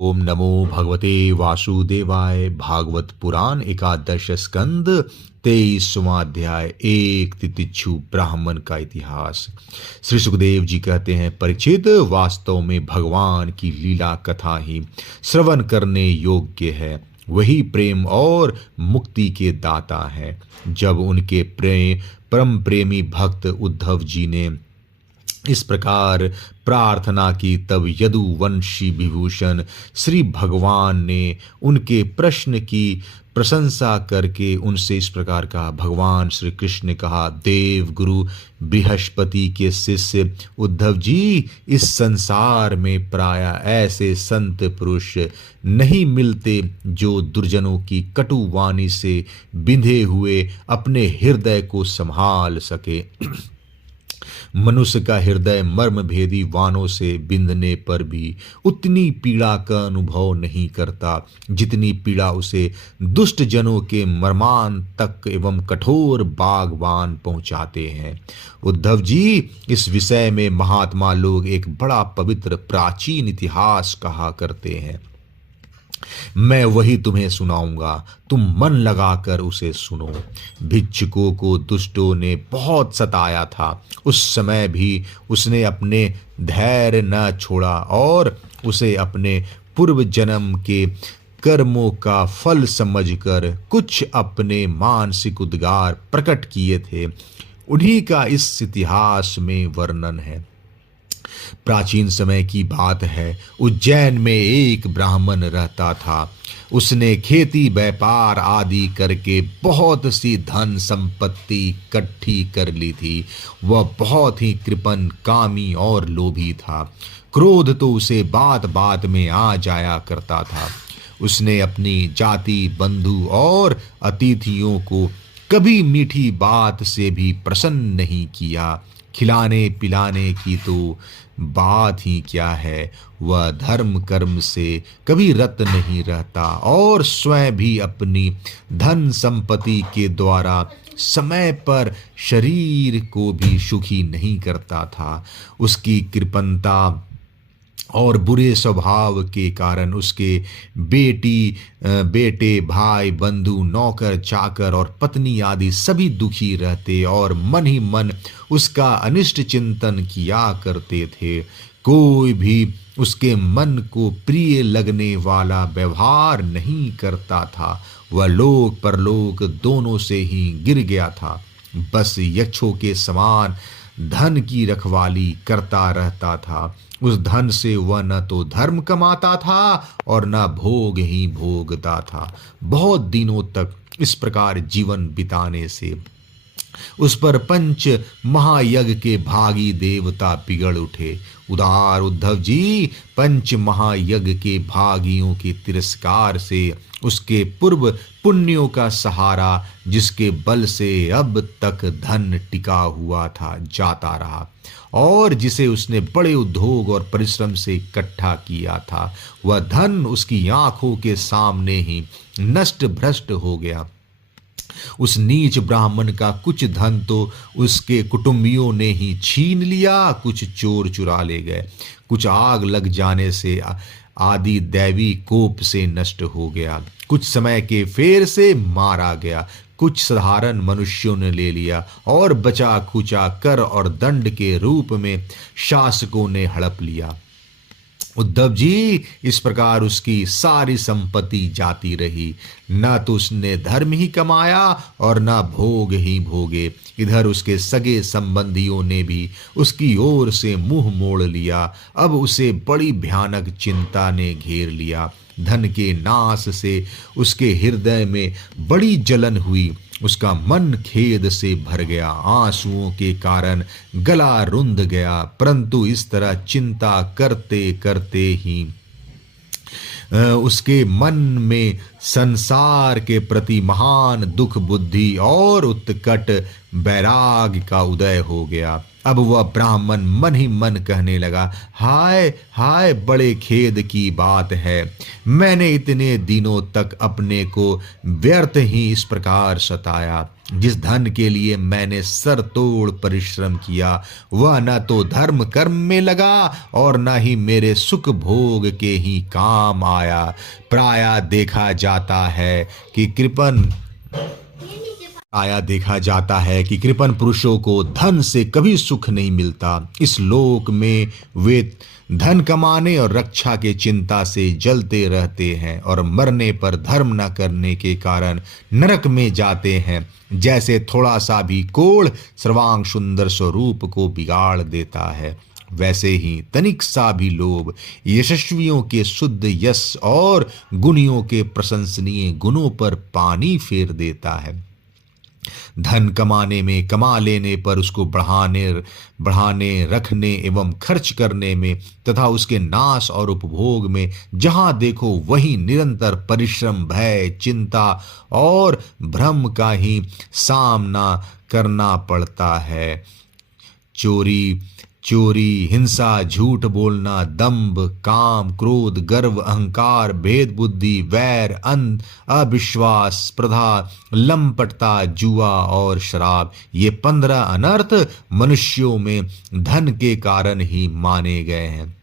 ओम नमो भगवते वासुदेवाय। भागवत पुराण एकादश स्कंद 23वां अध्याय। एक तितिक्षु ब्राह्मण का इतिहास। श्री सुखदेव जी कहते हैं, परीक्षित, वास्तव में भगवान की लीला कथा ही श्रवण करने योग्य है। वही प्रेम और मुक्ति के दाता है। जब उनके परम प्रेमी भक्त उद्धव जी ने इस प्रकार प्रार्थना की, तब यदुवंशी विभूषण श्री भगवान ने उनके प्रश्न की प्रशंसा करके उनसे इस प्रकार कहा। भगवान श्री कृष्ण ने कहा, देव गुरु बृहस्पति के शिष्य उद्धव जी, इस संसार में प्रायः ऐसे संत पुरुष नहीं मिलते जो दुर्जनों की कटु वाणी से बिंधे हुए अपने हृदय को संभाल सके। मनुष्य का हृदय मर्म भेदी वाणों से बिंधने पर भी उतनी पीड़ा का अनुभव नहीं करता जितनी पीड़ा उसे दुष्ट जनों के मर्मान तक एवं कठोर बागवान पहुंचाते हैं। उद्धव जी, इस विषय में महात्मा लोग एक बड़ा पवित्र प्राचीन इतिहास कहा करते हैं। मैं वही तुम्हें सुनाऊंगा, तुम मन लगाकर उसे सुनो। भिक्षुकों को दुष्टों ने बहुत सताया था। उस समय भी उसने अपने धैर्य न छोड़ा और उसे अपने पूर्व जन्म के कर्मों का फल समझकर कुछ अपने मानसिक उद्गार प्रकट किए थे। उन्हीं का इस इतिहास में वर्णन है। प्राचीन समय की बात है। उज्जैन में एक ब्राह्मण रहता था। उसने खेती व्यापार आदि करके बहुत सी धन संपत्ति इकट्ठी कर ली थी। वह बहुत ही कृपण, कामी और लोभी था। क्रोध तो उसे बात बात में आ जाया करता था। उसने अपनी जाति, बंधु और अतिथियों को कभी मीठी बात से भी प्रसन्न नहीं किया। खिलाने पिलाने की तो बात ही क्या है, वह धर्म कर्म से कभी रत नहीं रहता और स्वयं भी अपनी धन संपत्ति के द्वारा समय पर शरीर को भी सुखी नहीं करता था। उसकी कृपणता और बुरे स्वभाव के कारण उसके बेटे, भाई, बंधु, नौकर, चाकर और पत्नी आदि सभी दुखी रहते और मन ही मन उसका अनिष्ट चिंतन किया करते थे। कोई भी उसके मन को प्रिय लगने वाला व्यवहार नहीं करता था। वह लोक परलोक दोनों से ही गिर गया था। बस यक्षों के समान धन की रखवाली करता रहता था। उस धन से वह न तो धर्म कमाता था और न भोग ही भोगता था। बहुत दिनों तक इस प्रकार जीवन बिताने से उस पर पंच महायज्ञ के भागी देवता पिघल उठे। उदार उद्धव जी, पंच महायज्ञ के भागियों के तिरस्कार से उसके पूर्व पुण्यों का सहारा, जिसके बल से अब तक धन टिका हुआ था, जाता रहा और जिसे उसने बड़े उद्योग और परिश्रम से इकट्ठा किया था, वह धन उसकी आंखों के सामने ही नष्ट भ्रष्ट हो गया। उस नीच ब्राह्मण का कुछ धन तो उसके कुटुंबियों ने ही छीन लिया, कुछ चोर चुरा ले गए, कुछ आग लग जाने से आदि दैवी कोप से नष्ट हो गया, कुछ समय के फेर से मारा गया, कुछ साधारण मनुष्यों ने ले लिया और बचा खुचा कर और दंड के रूप में शासकों ने हड़प लिया। उद्धव जी, इस प्रकार उसकी सारी संपत्ति जाती रही। न तो उसने धर्म ही कमाया और न भोग ही भोगे। इधर उसके सगे संबंधियों ने भी उसकी ओर से मुंह मोड़ लिया। अब उसे बड़ी भयानक चिंता ने घेर लिया। धन के नाश से उसके हृदय में बड़ी जलन हुई। उसका मन खेद से भर गया, आंसुओं के कारण गला रुंध गया। परंतु इस तरह चिंता करते करते ही उसके मन में संसार के प्रति महान दुख बुद्धि और उत्कट वैराग्य का उदय हो गया। अब वह ब्राह्मण मन ही मन कहने लगा, हाय हाय, बड़े खेद की बात है। मैंने इतने दिनों तक अपने को व्यर्थ ही इस प्रकार सताया। जिस धन के लिए मैंने सर तोड़ परिश्रम किया वह न तो धर्म कर्म में लगा और न ही मेरे सुख भोग के ही काम आया। प्रायः देखा जाता है कि कृपण पुरुषों को धन से कभी सुख नहीं मिलता। इस लोक में वे धन कमाने और रक्षा के चिंता से जलते रहते हैं और मरने पर धर्म न करने के कारण नरक में जाते हैं। जैसे थोड़ा सा भी कोढ़ सर्वांग सुंदर स्वरूप को बिगाड़ देता है, वैसे ही तनिक सा भी लोभ यशस्वियों के शुद्ध यश और गुणियों के प्रशंसनीय गुणों पर पानी फेर देता है। धन कमाने में, कमा लेने पर उसको बढ़ाने रखने एवं खर्च करने में तथा उसके नाश और उपभोग में जहां देखो वहीं निरंतर परिश्रम, भय, चिंता और भ्रम का ही सामना करना पड़ता है। चोरी, हिंसा, झूठ बोलना, दंभ, काम, क्रोध, गर्व, अहंकार, भेद बुद्धि, वैर, अविश्वास, स्पर्धा, लंपटता, जुआ और शराब, ये 15 अनर्थ मनुष्यों में धन के कारण ही माने गए हैं।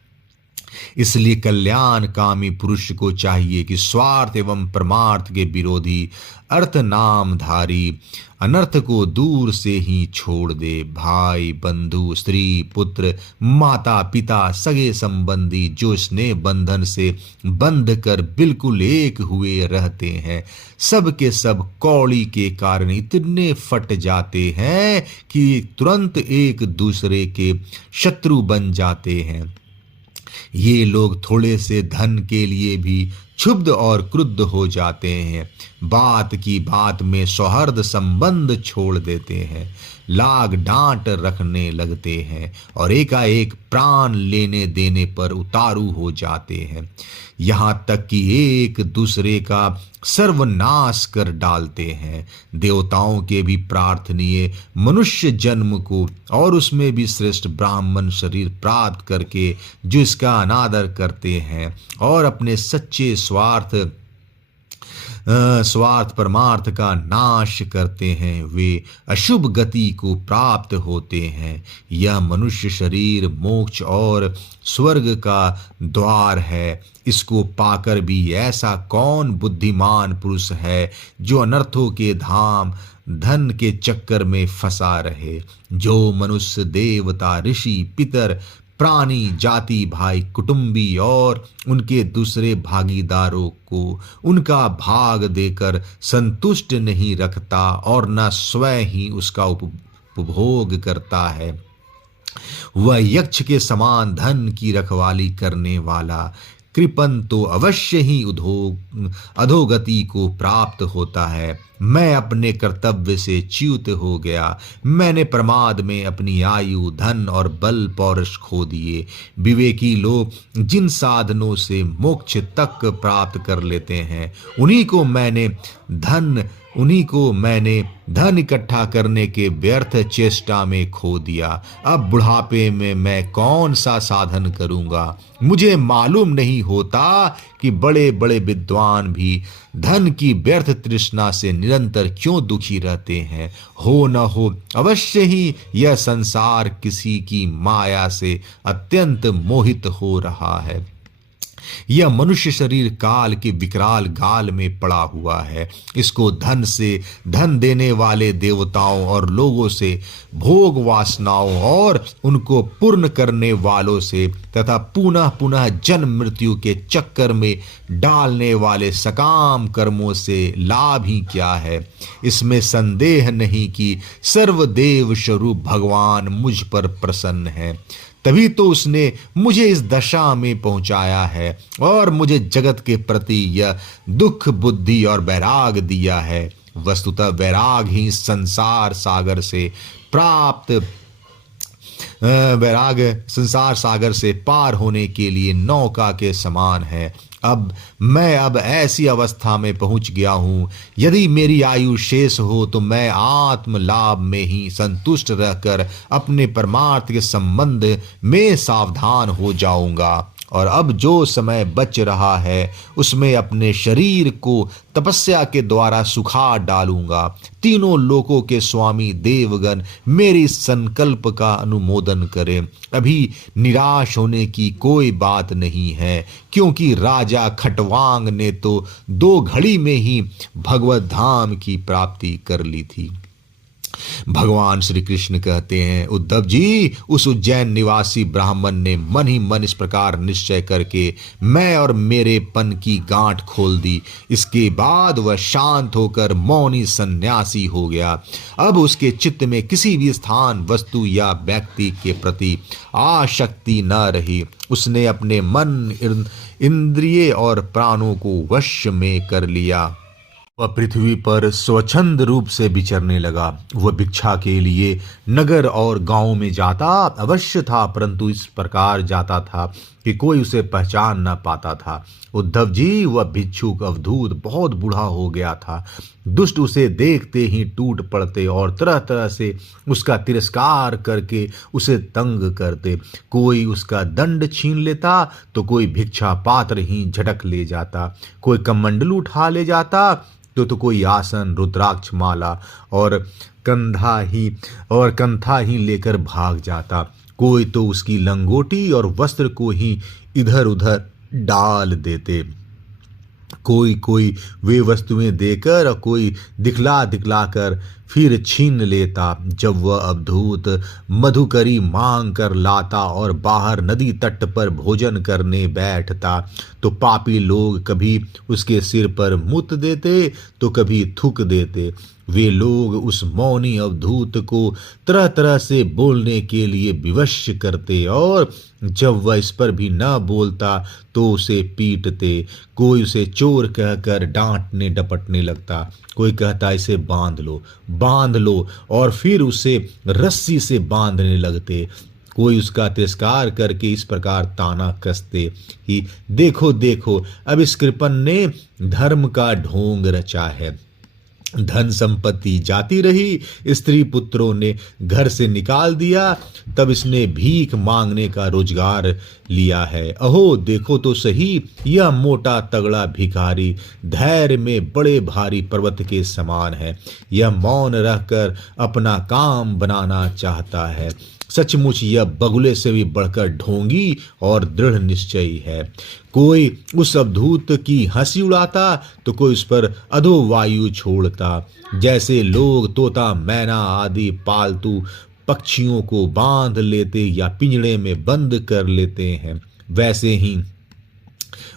इसलिए कल्याणकामी पुरुष को चाहिए कि स्वार्थ एवं परमार्थ के विरोधी अर्थ नामधारी अनर्थ को दूर से ही छोड़ दे। भाई, बंधु, स्त्री, पुत्र, माता, पिता, सगे संबंधी जो स्नेह बंधन से बंध कर बिल्कुल एक हुए रहते हैं, सब के सब कौड़ी के कारण इतने फट जाते हैं कि तुरंत एक दूसरे के शत्रु बन जाते हैं। ये लोग थोड़े से धन के लिए भी क्षुब्ध और क्रुद्ध हो जाते हैं, बात की बात में सौहार्द संबंध छोड़ देते हैं, लाग डांट रखने लगते हैं और एकाएक प्राण लेने देने पर उतारू हो जाते हैं, यहाँ तक कि एक दूसरे का सर्वनाश कर डालते हैं। देवताओं के भी प्रार्थनीय मनुष्य जन्म को और उसमें भी श्रेष्ठ ब्राह्मण शरीर प्राप्त करके जो इसका अनादर करते हैं और अपने सच्चे स्वार्थ परमार्थ का नाश करते हैं, वे अशुभ गति को प्राप्त होते हैं। यह मनुष्य शरीर मोक्ष और स्वर्ग का द्वार है। इसको पाकर भी ऐसा कौन बुद्धिमान पुरुष है जो अनर्थों के धाम धन के चक्कर में फंसा रहे। जो मनुष्य देवता, ऋषि, पितर, प्राणी, जाति, भाई, कुटुंबी और उनके दूसरे भागीदारों को उनका भाग देकर संतुष्ट नहीं रखता और न स्वयं ही उसका उपभोग करता है, वह यक्ष के समान धन की रखवाली करने वाला कृपण तो अवश्य ही अधोगति को प्राप्त होता है। मैं अपने कर्तव्य से च्युत हो गया। मैंने प्रमाद में अपनी आयु, धन और बल पौरुष खो दिए। विवेकी लोग जिन साधनों से मोक्ष तक प्राप्त कर लेते हैं, उन्हीं को मैंने धन इकट्ठा करने के व्यर्थ चेष्टा में खो दिया। अब बुढ़ापे में मैं कौन सा साधन करूंगा? मुझे मालूम नहीं होता कि बड़े बड़े विद्वान भी धन की व्यर्थ तृष्णा से निरंतर क्यों दुखी रहते हैं। हो न हो अवश्य ही यह संसार किसी की माया से अत्यंत मोहित हो रहा है। यह मनुष्य शरीर काल के विकराल गाल में पड़ा हुआ है। इसको धन देने वाले देवताओं और लोगों से, भोग वासनाओं और उनको पूर्ण करने वालों से तथा पुनः पुनः जन्म मृत्यु के चक्कर में डालने वाले सकाम कर्मों से लाभ ही क्या है। इसमें संदेह नहीं कि सर्वदेव स्वरूप भगवान मुझ पर प्रसन्न है, तभी तो उसने मुझे इस दशा में पहुंचाया है और मुझे जगत के प्रति यह दुख बुद्धि और वैराग दिया है। वस्तुतः वैराग ही संसार सागर से पार होने के लिए नौका के समान है। मैं ऐसी अवस्था में पहुंच गया हूं, यदि मेरी आयु शेष हो तो मैं आत्म लाभ में ही संतुष्ट रहकर अपने परमार्थ के संबंध में सावधान हो जाऊंगा और अब जो समय बच रहा है उसमें अपने शरीर को तपस्या के द्वारा सुखा डालूंगा। तीनों लोकों के स्वामी देवगण मेरी संकल्प का अनुमोदन करें। अभी निराश होने की कोई बात नहीं है, क्योंकि राजा खटवांग ने तो 2 घड़ी में ही भगवत धाम की प्राप्ति कर ली थी। भगवान श्री कृष्ण कहते हैं, उद्धव जी, उस उज्जैन निवासी ब्राह्मण ने मन ही मन इस प्रकार निश्चय करके मैं और मेरे पन की गांठ खोल दी। इसके बाद वह शांत होकर मौनी सन्यासी हो गया। अब उसके चित्त में किसी भी स्थान, वस्तु या व्यक्ति के प्रति आसक्ति न रही। उसने अपने मन, इंद्रिय और प्राणों को वश में कर लिया। वह पृथ्वी पर स्वच्छंद रूप से विचरने लगा। वह भिक्षा के लिए नगर और गांव में जाता अवश्य था, परंतु इस प्रकार जाता था कि कोई उसे पहचान न पाता था। उद्धव जी, वह भिक्षुक अवधूत बहुत बूढ़ा हो गया था। दुष्ट उसे देखते ही टूट पड़ते और तरह तरह से उसका तिरस्कार करके उसे तंग करते। कोई उसका दंड छीन लेता तो कोई भिक्षा पात्र ही झटक ले जाता, कोई कमंडलू उठा ले जाता तो कोई आसन, रुद्राक्ष माला और कंथा ही लेकर भाग जाता। कोई तो उसकी लंगोटी और वस्त्र को ही इधर उधर डाल देते। कोई वे वस्तुएं देकर और कोई दिखला दिखला कर फिर छीन लेता। जब वह अवधूत मधुकरी मांग कर लाता और बाहर नदी तट पर भोजन करने बैठता तो पापी लोग कभी उसके सिर पर मुत देते तो कभी थूक देते। वे लोग उस मौनी अवधूत को तरह तरह से बोलने के लिए विवश करते और जब वह इस पर भी न बोलता तो उसे पीटते। कोई उसे चोर कहकर डांटने डपटने लगता, कोई कहता इसे बांध लो और फिर उसे रस्सी से बांधने लगते। कोई उसका तिरस्कार करके इस प्रकार ताना कसते कि देखो देखो, अब इस कृपण ने धर्म का ढोंग रचा है। धन संपत्ति जाती रही, स्त्री पुत्रों ने घर से निकाल दिया, तब इसने भीख मांगने का रोजगार लिया है। अहो देखो तो सही, यह मोटा तगड़ा भिखारी धैर्य में बड़े भारी पर्वत के समान है। यह मौन रहकर अपना काम बनाना चाहता है। सचमुच यह बगुले से भी बढ़कर ढोंगी और दृढ़ निश्चयी है। कोई उस अवधूत की हंसी उड़ाता तो कोई उस पर अधो वायु छोड़ता। जैसे लोग तोता, मैना आदि पालतू पक्षियों को बांध लेते या पिंजड़े में बंद कर लेते हैं, वैसे ही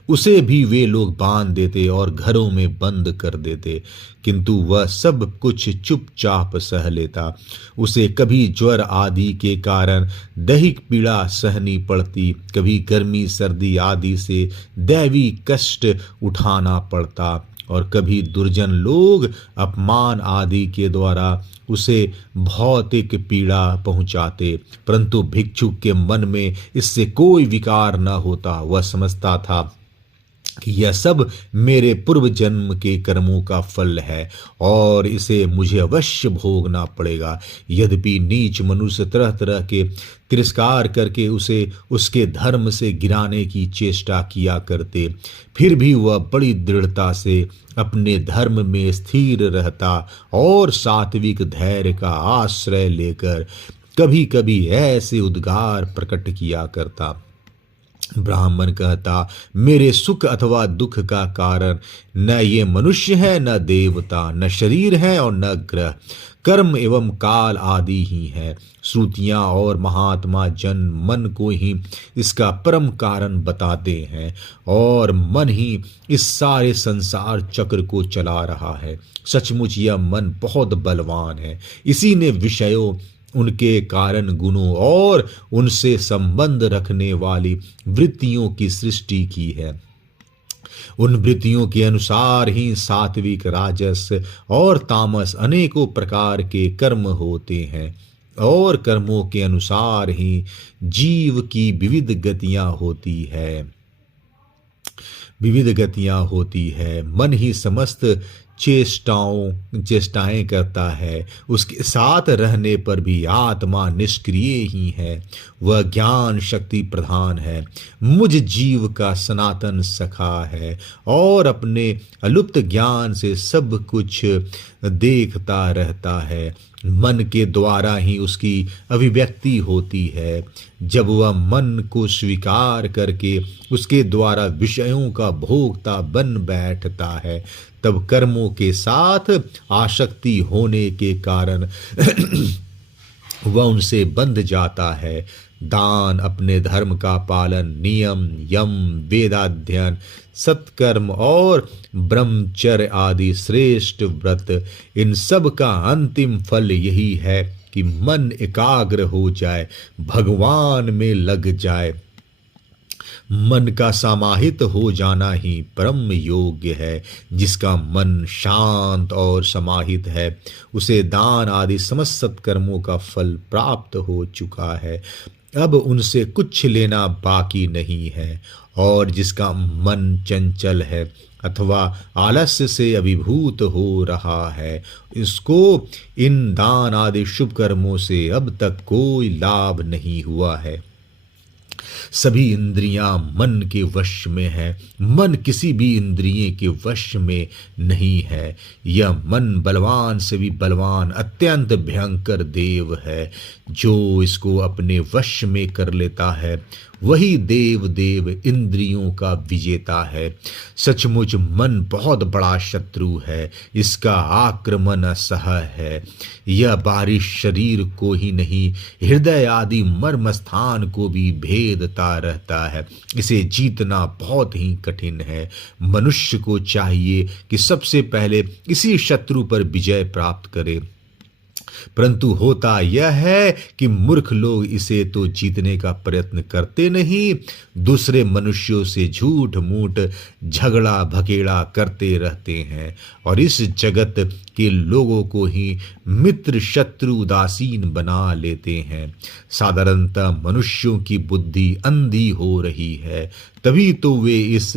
उसे भी वे लोग बांध देते और घरों में बंद कर देते। किंतु वह सब कुछ चुपचाप सह लेता। उसे कभी ज्वर आदि के कारण दैहिक पीड़ा सहनी पड़ती, कभी गर्मी सर्दी आदि से दैवी कष्ट उठाना पड़ता और कभी दुर्जन लोग अपमान आदि के द्वारा उसे भौतिक पीड़ा पहुंचाते। परंतु भिक्षुक के मन में इससे कोई विकार न होता। वह समझता था कि यह सब मेरे पूर्व जन्म के कर्मों का फल है और इसे मुझे अवश्य भोगना पड़ेगा। यद्यपि नीच मनुष्य तरह तरह के तिरस्कार करके उसे उसके धर्म से गिराने की चेष्टा किया करते, फिर भी वह बड़ी दृढ़ता से अपने धर्म में स्थिर रहता और सात्विक धैर्य का आश्रय लेकर कभी कभी ऐसे उद्गार प्रकट किया करता। ब्राह्मण कहता, मेरे सुख अथवा दुख का कारण न ये मनुष्य है, न देवता, न शरीर है और न ग्रह, कर्म एवं काल आदि ही है। श्रुतियां और महात्मा जन मन को ही इसका परम कारण बताते हैं और मन ही इस सारे संसार चक्र को चला रहा है। सचमुच यह मन बहुत बलवान है। इसी ने विषयों, उनके कारण गुणों और उनसे संबंध रखने वाली वृत्तियों की सृष्टि की है। उन वृत्तियों के अनुसार ही सात्विक, राजस और तामस अनेकों प्रकार के कर्म होते हैं और कर्मों के अनुसार ही जीव की विविध गतियां होती है। विविध गतियाँ होती है। मन ही समस्त चेष्टाएं करता है। उसके साथ रहने पर भी आत्मा निष्क्रिय ही है। वह ज्ञान शक्ति प्रधान है, मुझ जीव का सनातन सखा है और अपने अलुप्त ज्ञान से सब कुछ देखता रहता है। मन के द्वारा ही उसकी अभिव्यक्ति होती है। जब वह मन को स्वीकार करके उसके द्वारा विषयों का भोक्ता बन बैठता है, तब कर्मों के साथ आसक्ति होने के कारण वह उनसे बंध जाता है। दान, अपने धर्म का पालन, नियम, यम, वेदाध्ययन, सत्कर्म और ब्रह्मचर्य आदि श्रेष्ठ व्रत, इन सब का अंतिम फल यही है कि मन एकाग्र हो जाए, भगवान में लग जाए। मन का समाहित हो जाना ही परम योग्य है। जिसका मन शांत और समाहित है, उसे दान आदि समस्त सत्कर्मों का फल प्राप्त हो चुका है। अब उनसे कुछ लेना बाकी नहीं है। और जिसका मन चंचल है अथवा आलस्य से अभिभूत हो रहा है, इसको इन दान आदि शुभ कर्मों से अब तक कोई लाभ नहीं हुआ है। सभी इंद्रियां मन के वश में है, मन किसी भी इंद्रिय के वश में नहीं है। यह मन बलवान से भी बलवान अत्यंत भयंकर देव है। जो इसको अपने वश में कर लेता है, वही देव इंद्रियों का विजेता है। सचमुच मन बहुत बड़ा शत्रु है, इसका आक्रमण असह्य है। यह बारिश शरीर को ही नहीं, हृदय आदि मर्म स्थान को भी भेदता रहता है। इसे जीतना बहुत ही कठिन है। मनुष्य को चाहिए कि सबसे पहले इसी शत्रु पर विजय प्राप्त करे, परंतु होता यह है कि मूर्ख लोग इसे तो जीतने का प्रयत्न करते नहीं, दूसरे मनुष्यों से झूठ मूठ झगड़ा भकेड़ा करते रहते हैं और इस जगत के लोगों को ही मित्र शत्रु उदासीन बना लेते हैं। साधारणतः मनुष्यों की बुद्धि अंधी हो रही है, तभी तो वे इस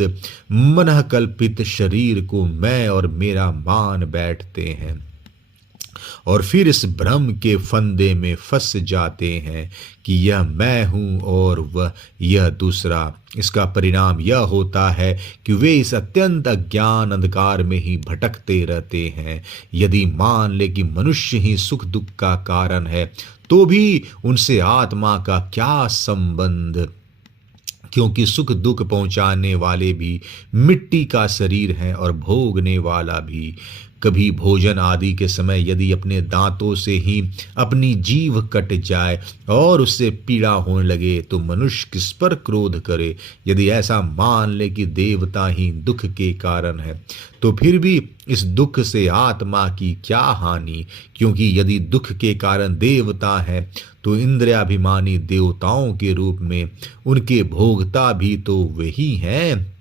मनःकल्पित शरीर को मैं और मेरा मान बैठते हैं और फिर इस भ्रम के फंदे में फंस जाते हैं कि यह मैं हूँ और वह यह दूसरा। इसका परिणाम यह होता है कि वे इस अत्यंत अज्ञान अंधकार में ही भटकते रहते हैं। यदि मान ले कि मनुष्य ही सुख दुख का कारण है, तो भी उनसे आत्मा का क्या संबंध, क्योंकि सुख दुख पहुंचाने वाले भी मिट्टी का शरीर हैं और भोगने वाला भी। कभी भोजन आदि के समय यदि अपने दांतों से ही अपनी जीभ कट जाए और उससे पीड़ा होने लगे तो मनुष्य किस पर क्रोध करे। यदि ऐसा मान ले कि देवता ही दुख के कारण है, तो फिर भी इस दुख से आत्मा की क्या हानि, क्योंकि यदि दुख के कारण देवता हैं तो इंद्रियाभिमानी देवताओं के रूप में उनके भोगता भी तो वही हैं।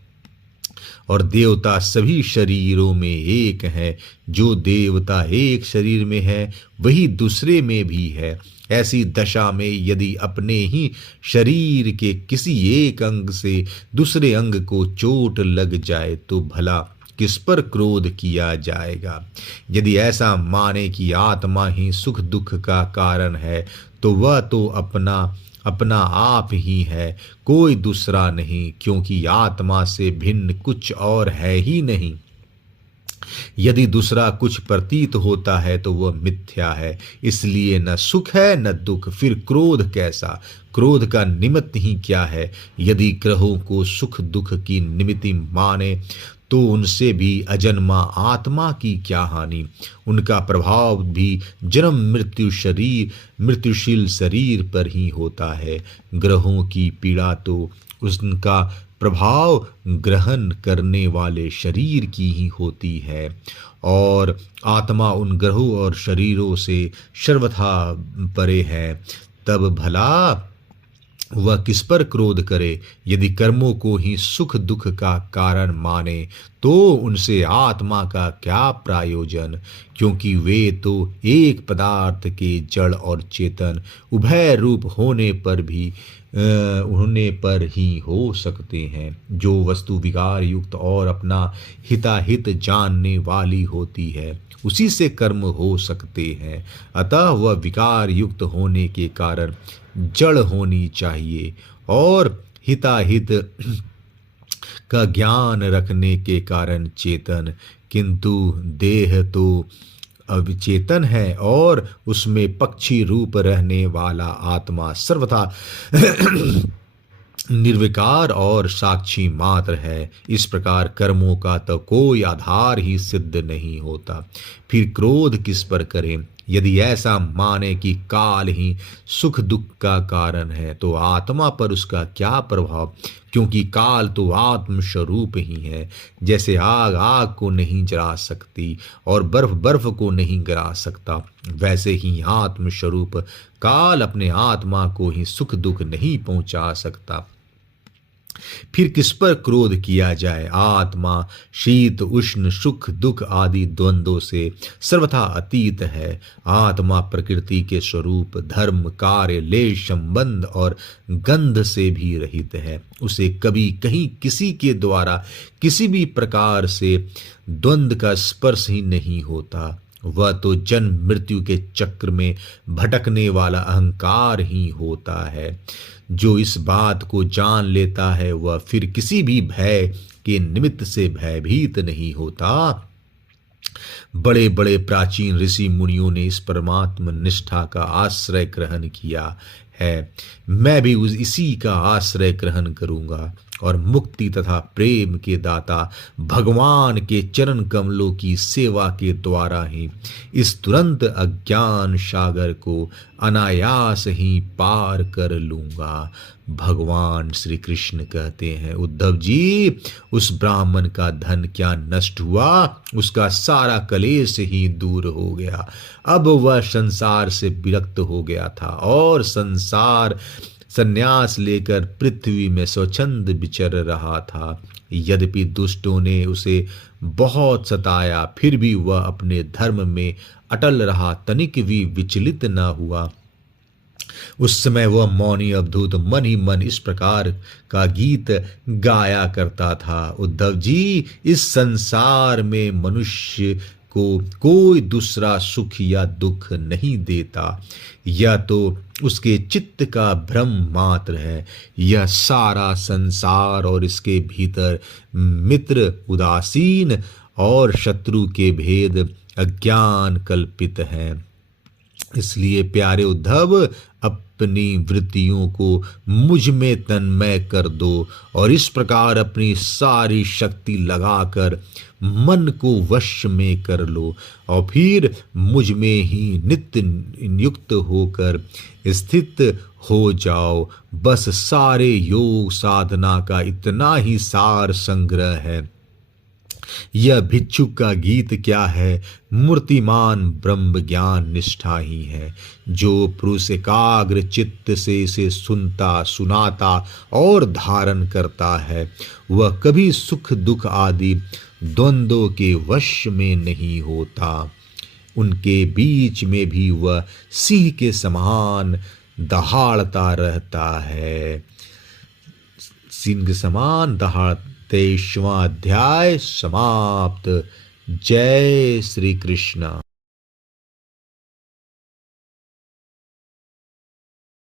और देवता सभी शरीरों में एक है। जो देवता एक शरीर में है, वही दूसरे में भी है। ऐसी दशा में यदि अपने ही शरीर के किसी एक अंग से दूसरे अंग को चोट लग जाए तो भला किस पर क्रोध किया जाएगा। यदि ऐसा माने कि आत्मा ही सुख दुख का कारण है, तो वह तो अपना आप ही है, कोई दूसरा नहीं, क्योंकि आत्मा से भिन्न कुछ और है ही नहीं। यदि दूसरा कुछ प्रतीत होता है तो वह मिथ्या है, इसलिए न सुख है न दुख, फिर क्रोध कैसा। क्रोध का निमित्त ही क्या है। यदि ग्रहों को सुख दुख की निमित्ति माने तो उनसे भी अजन्मा आत्मा की क्या हानि। उनका प्रभाव भी जन्म मृत्युशील शरीर पर ही होता है। ग्रहों की पीड़ा तो उनका प्रभाव ग्रहण करने वाले शरीर की ही होती है और आत्मा उन ग्रहों और शरीरों से सर्वथा परे है। तब भला वह किस पर क्रोध करे। यदि कर्मों को ही सुख दुख का कारण माने तो उनसे आत्मा का क्या प्रयोजन, क्योंकि वे तो एक पदार्थ के जड़ और चेतन उभय रूप होने पर भी होने पर ही हो सकते हैं। जो वस्तु विकार युक्त और अपना हिताहित जानने वाली होती है, उसी से कर्म हो सकते हैं। अतः वह विकार युक्त होने के कारण जड़ होनी चाहिए और हिताहित का ज्ञान रखने के कारण चेतन। किंतु देह तो अविचेतन है और उसमें पक्षी रूप रहने वाला आत्मा सर्वथा निर्विकार और साक्षी मात्र है। इस प्रकार कर्मों का तो कोई आधार ही सिद्ध नहीं होता। फिर क्रोध किस पर करें? यदि ऐसा माने कि काल ही सुख दुख का कारण है, तो आत्मा पर उसका क्या प्रभाव? क्योंकि काल तो आत्म स्वरूप ही है। जैसे आग आग को नहीं जला सकती और बर्फ बर्फ को नहीं गिरा सकता, वैसे ही आत्म स्वरूप काल अपने आत्मा को ही सुख दुख नहीं पहुंचा सकता। फिर किस पर क्रोध किया जाए? आत्मा शीत उष्ण सुख दुख आदि द्वंद्वों से सर्वथा अतीत है। आत्मा प्रकृति के स्वरूप धर्म कार्य लेश संबंध और गंध से भी रहित है। उसे कभी कहीं किसी के द्वारा किसी भी प्रकार से द्वंद्व का स्पर्श ही नहीं होता। वह तो जन्म मृत्यु के चक्र में भटकने वाला अहंकार ही होता है। जो इस बात को जान लेता है, वह फिर किसी भी भय के निमित्त से भयभीत नहीं होता। बड़े बड़े प्राचीन ऋषि मुनियों ने इस परमात्म निष्ठा का आश्रय ग्रहण किया है। मैं भी इसी का आश्रय ग्रहण करूंगा और मुक्ति तथा प्रेम के दाता भगवान के चरण कमलों की सेवा के द्वारा ही इस तुरंत अज्ञान सागर को अनायास ही पार कर लूंगा। भगवान श्री कृष्ण कहते हैं, उद्धव जी, उस ब्राह्मण का धन क्या नष्ट हुआ? उसका सारा कलेश ही दूर हो गया। अब वह संसार से विरक्त हो गया था और संन्यास लेकर पृथ्वी में स्वच्छंद विचर रहा था। यद्यपि दुष्टों ने उसे बहुत सताया, फिर भी वह अपने धर्म में अटल रहा, तनिक भी विचलित न हुआ। उस समय वह मौनी अवधूत मन ही मन इस प्रकार का गीत गाया करता था, उद्धव जी, इस संसार में मनुष्य को कोई दूसरा सुख या दुख नहीं देता। यह तो उसके चित्त का भ्रम मात्र है। यह सारा संसार और इसके भीतर मित्र उदासीन और शत्रु के भेद अज्ञान कल्पित हैं। इसलिए प्यारे उद्धव, अपनी वृत्तियों को मुझ में तन्मय कर दो और इस प्रकार अपनी सारी शक्ति लगाकर मन को वश में कर लो और फिर मुझ में ही नित्य नियुक्त होकर स्थित हो जाओ। बस सारे योग साधना का इतना ही सार संग्रह है। यह भिक्षुक का गीत क्या है? मूर्तिमान ब्रह्म ज्ञान निष्ठा ही है। जो पुरुष एकाग्र चित्त से इसे सुनता सुनाता और धारण करता है, वह कभी सुख दुख आदि द्वंद्वों के वश में नहीं होता। उनके बीच में भी वह सिंह के समान दहाड़ता रहता है। सिंह के समान दहाड़ता। 23वां अध्याय समाप्त। जय श्री कृष्ण।